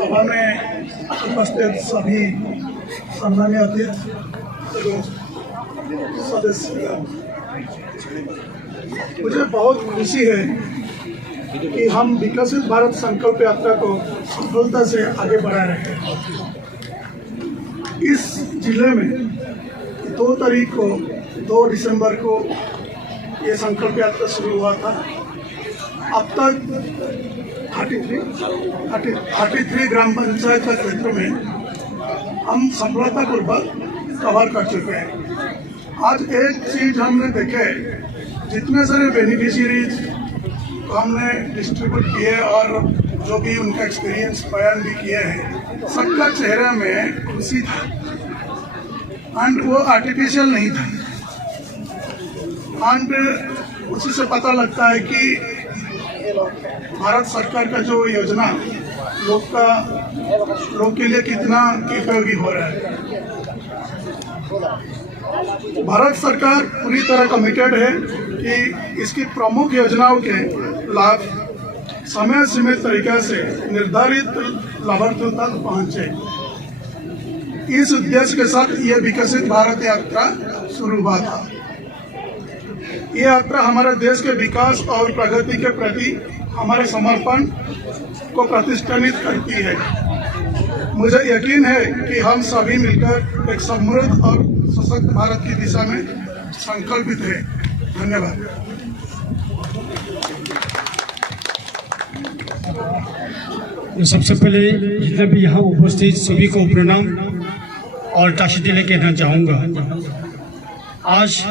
सभा में उपस्थित सभी सम्मानीय अतिथि सदस्य, मुझे बहुत खुशी है कि हम विकसित भारत संकल्प यात्रा को सफलता से आगे बढ़ा रहे हैं। इस जिले में 2 तारीख को 2 दिसंबर को ये संकल्प यात्रा शुरू हुआ था। अब तक 33 ग्राम पंचायत का क्षेत्र में हम सफलतापूर्वक कवर कर चुके हैं। आज एक चीज हमने देखे, जितने सारे बेनिफिशियरीज हमने डिस्ट्रीब्यूट किए और जो भी उनका एक्सपीरियंस बयान भी किए हैं, सबका चेहरे में खुशी था एंड वो आर्टिफिशियल नहीं था। एंड उसी से पता लगता है कि भारत सरकार का जो योजना लोग के लिए कितना उपयोगी हो रहा है। भारत सरकार पूरी तरह कमिटेड है कि इसकी प्रमुख योजनाओं के लाभ समय सीमित तरीके से निर्धारित लाभार्थियों तक पहुंचे। इस उद्देश्य के साथ ये विकसित भारत यात्रा शुरू हुआ था। ये यात्रा हमारे देश के विकास और प्रगति के प्रति हमारे समर्पण को प्रतिष्ठानित करती है। मुझे यकीन है कि हम सभी मिलकर एक समृद्ध और सशक्त भारत की दिशा में संकल्पित हैं। धन्यवाद। सबसे पहले जितने भी यहाँ उपस्थित सभी को प्रणाम और ताशीदिले कहना चाहूँगा। आज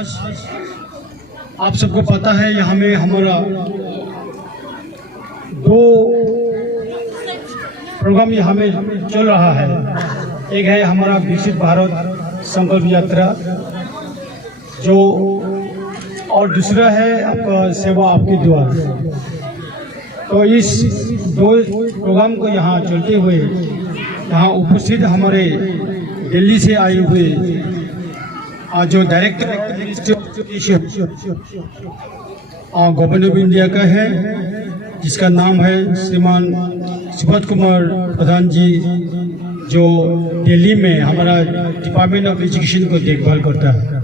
आप सबको पता है यहाँ में हमारा 2 प्रोग्राम यहाँ में चल रहा है। एक है हमारा विकसित भारत संकल्प यात्रा जो, और दूसरा है आपका सेवा आपके द्वार। तो इस 2 प्रोग्राम को यहाँ चलते हुए यहाँ उपस्थित हमारे दिल्ली से आए हुए जो डायरेक्टर गवर्नमेंट ऑफ इंडिया का है, जिसका नाम है श्रीमान सुब्रत कुमार प्रधान जी, जो दिल्ली में हमारा डिपार्टमेंट ऑफ एजुकेशन को देखभाल करता है।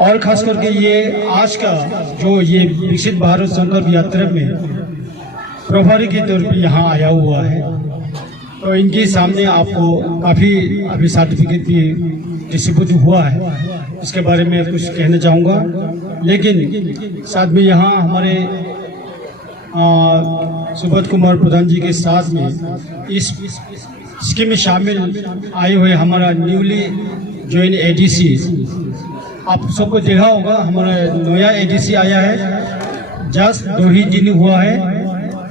और खास करके ये आज का जो ये विकसित भारत संकल्प यात्रा में प्रभारी के तौर पर यहाँ आया हुआ है। तो इनके सामने आपको काफ़ी अभी सर्टिफिकेट भी डिस्ट्रीब्यूट हुआ है, इसके बारे में कुछ कहना चाहूँगा। लेकिन साथ में यहाँ हमारे सुब्रत कुमार प्रधान जी के साथ में इस स्कीम में शामिल आए हुए हमारा न्यूली ज्वाइन एडीसी, आप सबको देखा होगा हमारा नया एडीसी आया है, जस्ट 2 ही दिन हुआ है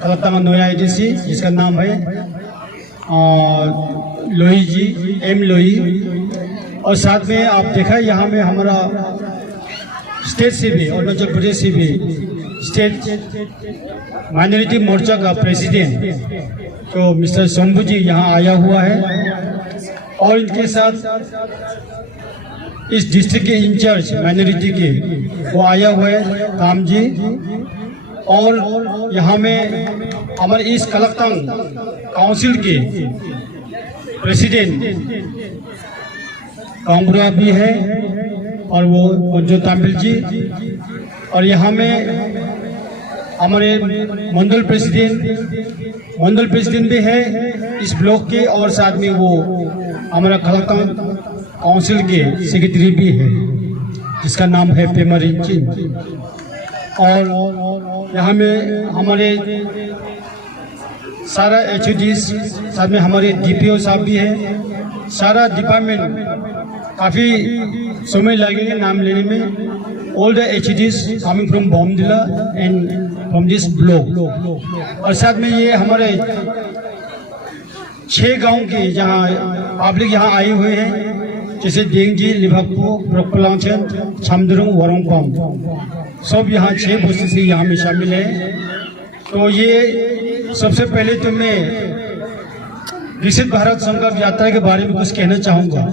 कलकत्ता में नया एडीसी, जिसका नाम है लोही जी, एम लोही। और साथ में आप देखा यहाँ में हमारा स्टेट से भी, अरुणाचल प्रदेश से भी स्टेट माइनॉरिटी मोर्चा का प्रेसिडेंट तो मिस्टर शंभू जी यहाँ आया हुआ है। और इनके साथ इस डिस्ट्रिक्ट के इंचार्ज माइनॉरिटी के वो आया हुआ है काम जी। और यहाँ में हमारे इस कलकत्तांग काउंसिल के प्रेसिडेंट कामरा भी है, और वो मंजू तामिल जी। और यहाँ में हमारे मंडल प्रेसिडेंट भी है इस ब्लॉक के, और साथ में वो हमारा कलकत्ता काउंसिल के सेक्रेटरी भी है, जिसका नाम है पेमा रिंचिन। और यहाँ में हमारे सारा एचओडीज, साथ में हमारे डीपीओ साहब भी है। सारा डिपार्टमेंट काफ़ी समय लगेगा नाम लेने में। All the HODs coming from Bomdila and from this block. और साथ में ये हमारे 6 गांव के जहाँ पब्लिक यहाँ आए हुए हैं, जैसे डेंगी, लिभापू, ब्रकपलांचन, छामदुरुंग, वरोंगपाम, सब यहाँ 6 बस्ती से यहाँ में शामिल है। तो ये सबसे पहले तो मैं विकसित भारत संकल्प यात्रा के बारे में कुछ कहना चाहूँगा।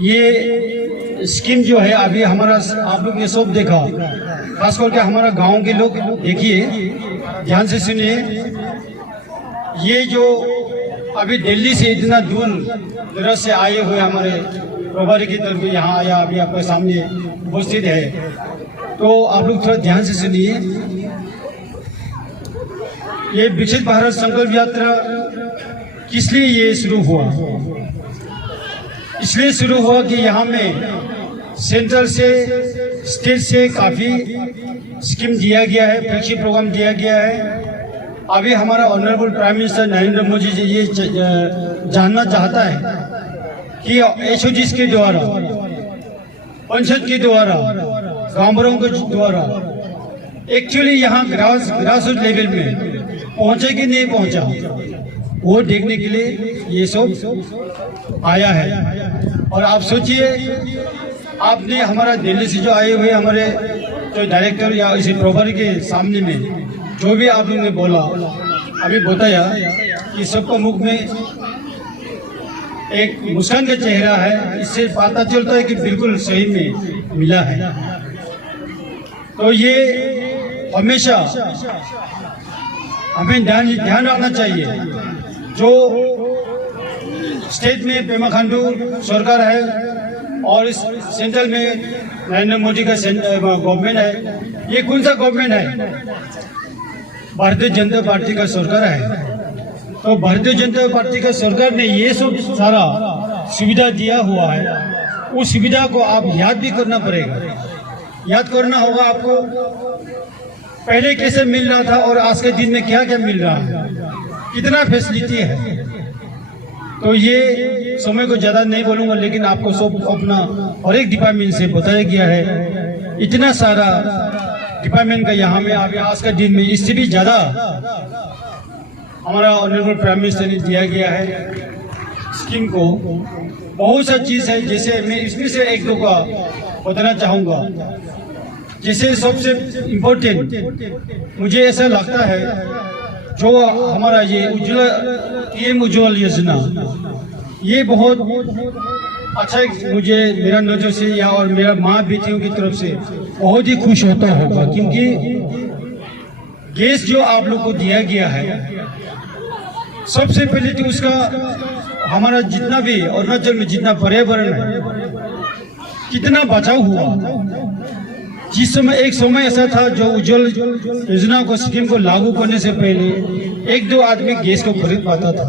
ये स्कीम जो है अभी हमारा, आप लोग ये सब देखा, खास करके हमारा गांव के लोग देखिए, ध्यान से सुनिए। ये जो अभी दिल्ली से इतना दूर दराज से आए हुए हमारे प्रभारी की तरफ यहाँ आया, अभी आपके सामने उपस्थित है, तो आप लोग थोड़ा ध्यान से सुनिए। ये विकसित भारत संकल्प यात्रा किस लिए ये शुरू हुआ? इसलिए शुरू हुआ कि यहाँ में सेंट्रल से, स्टेट से काफ़ी स्कीम दिया गया है, फ्लैगशिप प्रोग्राम दिया गया है। अभी हमारा honourable prime minister Narendra Modi ji ये जानना चाहता है कि एसओजीज के द्वारा, पंचायत के द्वारा, गांवों के द्वारा एक्चुअली यहाँ ग्रास रूट लेवल में पहुँचे कि नहीं पहुँचा, वो देखने के लिए ये सब आया है। और आप सोचिए, आपने हमारा दिल्ली से जो आए हुए हमारे जो डायरेक्टर या इसे प्रभारी के सामने में जो भी आप लोगों ने बोला, अभी बताया कि सबका मुख में एक मुस्कान का चेहरा है, इससे पता चलता है कि बिल्कुल सही में मिला है। तो ये हमेशा हमें ध्यान रखना चाहिए। जो स्टेट में पेमा खांडू सरकार है और इस सेंट्रल में नरेंद्र मोदी का गवर्नमेंट है, ये कौन सा गवर्नमेंट है? भारतीय जनता पार्टी का सरकार है। तो भारतीय जनता पार्टी का सरकार ने ये सब सारा सुविधा दिया हुआ है, उस सुविधा को आप याद भी करना पड़ेगा। याद करना होगा आपको पहले कैसे मिल रहा था और आज के दिन में क्या क्या मिल रहा है, कितना फैसिलिटी है। तो ये समय को ज़्यादा नहीं बोलूँगा, लेकिन आपको सब अपना और एक डिपार्टमेंट से बताया गया है। इतना सारा डिपार्टमेंट का यहाँ में अभी आज का दिन में इससे भी ज़्यादा हमारा ऑनरेबल प्राइम मिनिस्टर ने दिया गया है स्कीम को। बहुत सा चीज़ है, जैसे मैं इसमें से एक दो का बताना चाहूँगा। जैसे सबसे इम्पोर्टेंट मुझे ऐसा लगता है, जो हमारा ये पीएम उज्ज्वल योजना, ये बहुत अच्छा, मुझे मेरा नजर से या और मेरा माँ बेटियों की तरफ से बहुत ही खुश होता होगा, क्योंकि गैस जो आप लोग को दिया गया है, सबसे पहले तो उसका हमारा जितना भी अरुणाचल में जितना पर्यावरण है, कितना बचाव हुआ। जिस समय एक समय ऐसा था जो उज्ज्वल योजना को स्कीम को लागू करने से पहले एक दो आदमी गैस को खरीद पाता था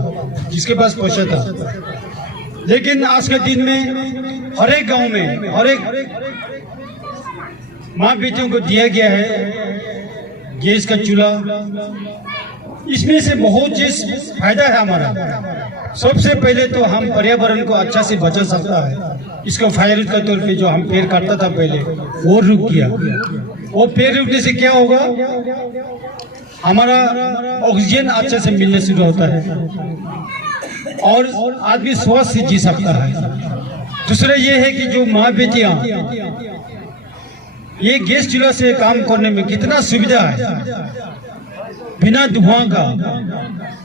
जिसके पास पैसा था, लेकिन आज के दिन में हर एक गांव में हर एक माँ बेटियों को दिया गया है गैस का चूल्हा। इसमें से बहुत चीज फायदा है हमारा। सबसे पहले तो हम पर्यावरण को अच्छा से बचा सकता है। इसको फायर के तौर पे जो हम पेड़ काटता था पहले, वो रुक गया। वो पेड़ रुकने से क्या होगा, हमारा ऑक्सीजन अच्छे से मिलने शुरू होता है और आदमी स्वस्थ से जी सकता है। दूसरा ये है कि जो माँ बेटियां ये गैस चूल्हा से काम करने में कितना सुविधा है, बिना धुआं का,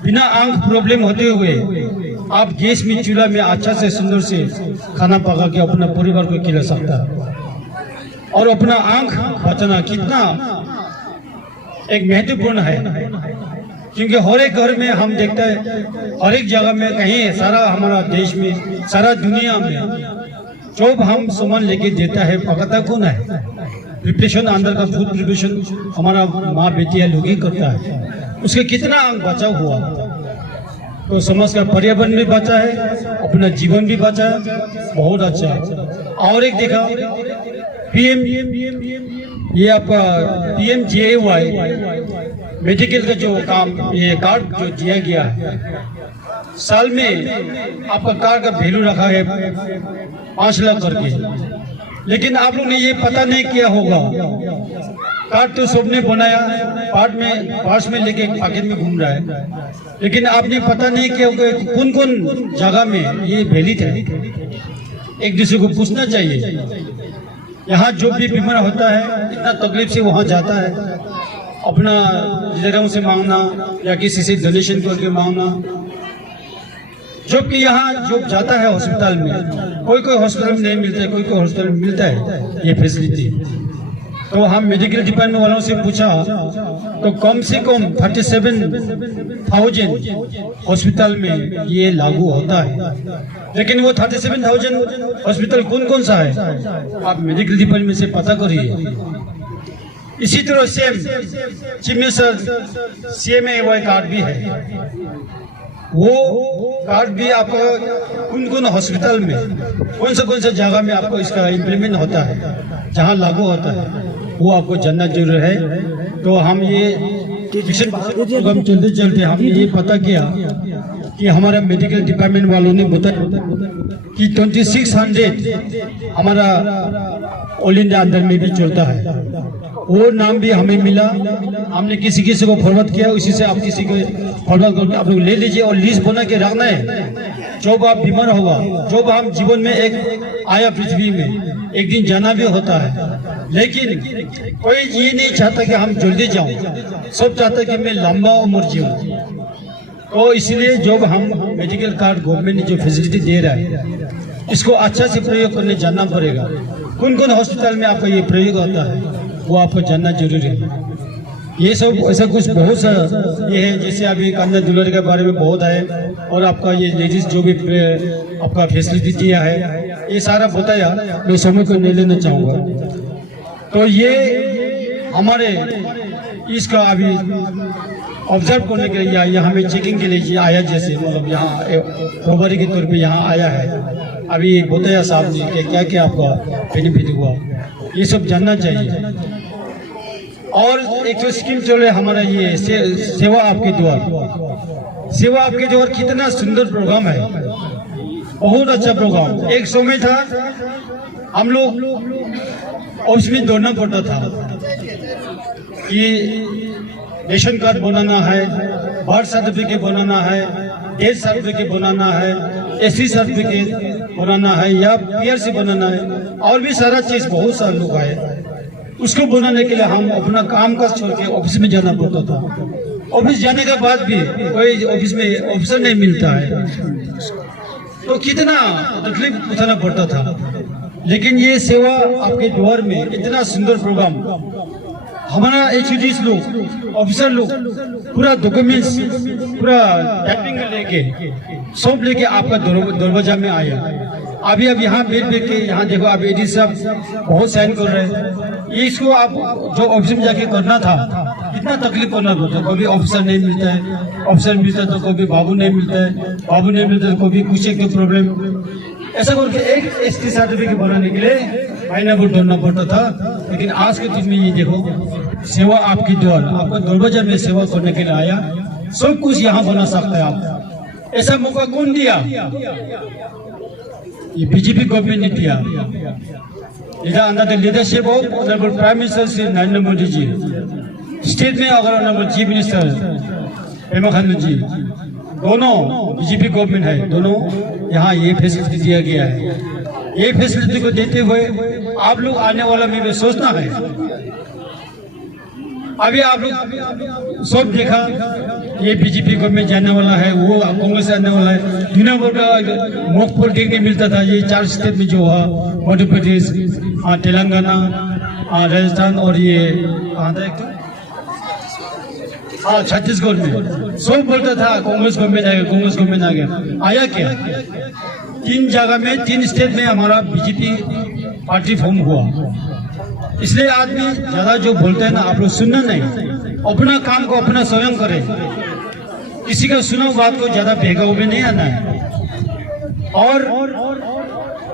बिना आंख प्रॉब्लम होते हुए आप गैस में चूल्हा में अच्छा से सुंदर से खाना पका के अपना परिवार को खिला सकता है। और अपना आंख बचाना कितना एक महत्वपूर्ण है, क्योंकि हर एक घर में हम देखते हैं, हर एक जगह में कहीं सारा हमारा देश में, सारा दुनिया में जब हम सामान लेके देता है, पकाता कौन है? प्रिपरेशन अंदर का फूड प्रिपरेशन हमारा माँ बेटियां लोग ही करता है। उसके कितना अंग बचा हुआ, तो समाज का पर्यावरण भी बचा है, अपना जीवन भी बचा है, बहुत अच्छा है। और एक देखा पीएम, ये आपका PMJAY मेडिकल का जो काम, ये कार्ड जो दिया गया है, साल में आपका कार्ड का वैल्यू रखा है 5 लाख करके। लेकिन आप लोग ने ये पता नहीं किया होगा, कार्ड तो सबने बनाया, पार्ट में लेके पॉकेट में घूम रहा है, लेकिन आपने पता नहीं किया होगा कौन कौन जगह में ये वैलिड है। एक दूसरे को पूछना चाहिए। यहाँ जो भी बीमार होता है, इतना तकलीफ से वहाँ जाता है, अपना रिलेटिव से मांगना या किसी से डोनेशन करके मांगना। जबकि यहाँ जो जाता है अस्पताल में, कोई हॉस्पिटल में नहीं मिलता है, कोई हॉस्पिटल में मिलता है ये फैसिलिटी। तो हम मेडिकल डिपार्टमेंट वालों से पूछा तो कम से कम 37,000 हॉस्पिटल में ये लागू होता है, लेकिन वो 37,000 हॉस्पिटल कौन कौन सा है आप मेडिकल डिपार्टमेंट से पता करिए। इसी तरह same chief minister CMAY card भी है, वो कार्ड भी आपको कौन कौन हॉस्पिटल में कौन सा जगह में आपको इसका इम्प्लीमेंट होता है, जहाँ लागू होता है, वो आपको जानना जरूर है। तो हम ये प्रोग्राम चलते चलते हमने ये पता किया कि हमारा मेडिकल डिपार्टमेंट वालों ने बताया कि 2600 हमारा ऑल इंडिया अंदर में भी चलता है। वो नाम भी हमें मिला, हमने किसी को फॉरवर्ड किया, उसी से आप किसी को फॉरवर्ड करके आप लोग ले लीजिए और लिस्ट बना के रखना है। जब आप बीमार होगा, जब हम जीवन में एक आया पृथ्वी में एक दिन जाना भी होता है, लेकिन कोई ये नहीं चाहता कि हम जल्दी जाऊं, सब चाहता कि मैं लंबा उम्र जीऊं। तो इसलिए जब हम मेडिकल कार्ड गवर्नमेंट ने जो फैसिलिटी दे रहा है, इसको अच्छा से प्रयोग करने जानना पड़ेगा। कौन कौन हॉस्पिटल में आपका ये प्रयोग होता है वो आपको जानना जरूरी है। ये सब ऐसा कुछ बहुत सा ये है, जैसे अभी कन्या दुलारी के बारे में बहुत है, और आपका ये लेडीज जो भी आपका फैसिलिटी दिया है, ये सारा बताया, मैं समय को नहीं लेना चाहूँगा। तो ये हमारे इसका अभी ऑब्जर्व करने के लिए या यहाँ में चेकिंग के लिए आया, जैसे मतलब यहाँ प्रभारी के तौर पे यहाँ आया है। अभी बताया साहब ने कि क्या क्या आपका बेनिफिट हुआ, ये सब जानना चाहिए। और एक जो स्कीम चले हमारा ये सेवा आपके द्वार, सेवा आपके द्वार कितना सुंदर प्रोग्राम है, बहुत अच्छा प्रोग्राम। एक समय था हम लोग ऑफिस में दौड़ना पड़ता था कि रेशन कार्ड बनाना है, बर्थ सर्टिफिकेट बनाना है, डेथ सर्टिफिकेट बनाना है, SC सर्टिफिकेट बनाना है या PRC बनाना है, और भी सारा चीज बहुत सारा लोग आए। उसको बनाने के लिए हम अपना काम काज छोड़ के ऑफिस में जाना पड़ता था। ऑफिस जाने के बाद भी कोई ऑफिस में ऑफिसर नहीं मिलता है, तो कितना तकलीफ उठाना पड़ता था। लेकिन ये सेवा आपके द्वार में इतना सुंदर प्रोग्राम, हमारा HODs लोग, ऑफिसर लोग पूरा डॉक्यूमेंट्स पूरा टाइपिंग लेके सब लेके आपका दरवाजा में आया। अभी अब यहाँ बैठ के यहाँ देखो, आप AD साहब बहुत साइन कर रहे हैं। इसको आप जो ऑफिस में जाके करना था, कितना तकलीफ करना पड़ता है। कभी ऑफिसर नहीं मिलता है, ऑफिसर मिलता है तो कभी बाबू नहीं मिलता है, बाबू नहीं मिलता है तो कभी कुछ एक प्रॉब्लम। ऐसा करके एक ST सर्टिफिकेट बनाने के लिए महीना भर ढूंढना पड़ता था। लेकिन आज के दिन में ये देखो, सेवा आपके द्वार, आपका दरवाजा में सेवा करने के लिए आया, सब कुछ यहाँ बना सकता है आप। ऐसा मौका कौन दिया? ये BJP गवर्नमेंट ने दिया। इधर under the leadership of honourable prime minister Shri Narendra Modi ji, state में अगर honourable chief minister Pema Khandu ji, दोनों BJP गवर्नमेंट है, दोनों यहाँ ये फैसिलिटी दिया गया है। ये फैसिलिटी को देते हुए आप लोग आने वाला में सोचना है। अभी आप लोग सब देखा, ये BJP गवर्नमेंट जाने वाला है, वो कांग्रेस आने वाला है। दुनिया भर का मॉक पोल देखने मिलता था। ये 4 स्टेट में जो हुआ, मध्य प्रदेश, तेलंगाना, राजस्थान और ये छत्तीसगढ़ में सब बोलता था कांग्रेस गवर्नमेंट आएगा, कांग्रेस गवर्नमेंट आ गया। आया क्या? 3 जगह में 3 स्टेट में हमारा BJP पार्टी फॉर्म हुआ। इसलिए आदमी ज्यादा जो बोलते हैं ना, आप लोग सुनना नहीं, अपना काम को अपना स्वयं करें। किसी का सुना बात को ज्यादा बहकावे में नहीं आना है। और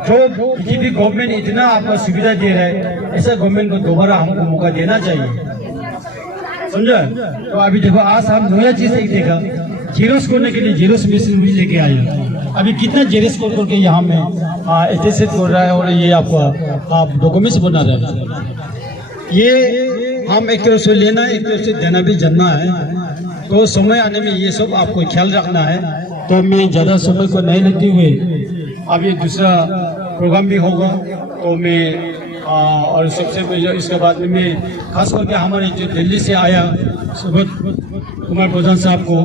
जो BJP गवर्नमेंट इतना आपको सुविधा दे रहा है, ऐसा गवर्नमेंट को दोबारा हमको मौका देना चाहिए, समझा? तो अभी देखो, आज हम नया चीज एक देखा, जेरोक्स करने के लिए जेरोक्स मशीन भी लेके आए। अभी कितना जेरोक्स करके यहाँ में एटेस्टेड कर रहा है, और ये आपका आप डॉक्यूमेंट्स बना रहे हैं। ये हम एक तरफ से लेना है, एक तरफ से देना भी जानना है। तो समय आने में ये सब आपको ख्याल रखना है। तो मैं ज़्यादा समय को नहीं लेते हुए, अभी दूसरा प्रोग्राम भी होगा, तो मैं और सबसे इसके बाद में मैं खास करके हमारे जो दिल्ली से आया सुब्रत कुमार प्रधान साहब को,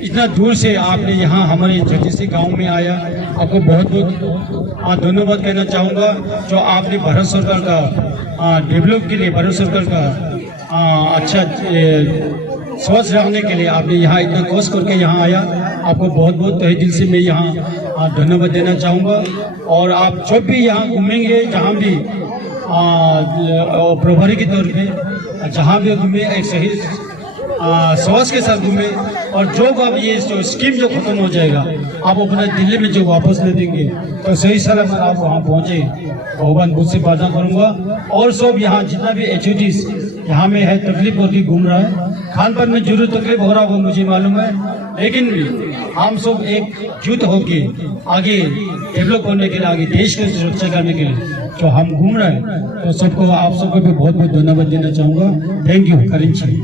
इतना दूर से आपने यहाँ हमारे छोटे से गांव में आया, आपको बहुत बहुत धन्यवाद कहना चाहूँगा। जो आपने भारत सरकार का डेवलप के लिए भारत सरकार का अच्छा स्वच्छ रखने के लिए आपने यहाँ इतना कोशिश करके यहाँ आया, आपको बहुत बहुत तहे दिल से मैं यहाँ धन्यवाद देना चाहूँगा। और आप जब भी यहाँ घूमेंगे, जहाँ भी प्रभारी के तौर पे जहाँ भी घूमे, एक सही स्वास्थ्य के साथ घूमे, और जो अब ये जो स्कीम जो खत्म हो जाएगा, आप अपना दिल्ली में जो वापस ले देंगे तो सही सलामत आप वहाँ पहुँचे, भगवान बुद्ध से प्रार्थना करूँगा। और सब यहाँ जितना भी एचओडीज यहाँ में है, तकलीफ होती घूम रहा है, खान पान में जरूर तकलीफ हो रहा होगा मुझे मालूम है, लेकिन हम सब एकजुट होके आगे डेवलप करने के लिए, आगे देश की सुरक्षा करने के लिए जो हम घूम रहे हैं, तो सबको आप सबको भी बहुत बहुत धन्यवाद देना चाहूँगा। Thank you Karim ji.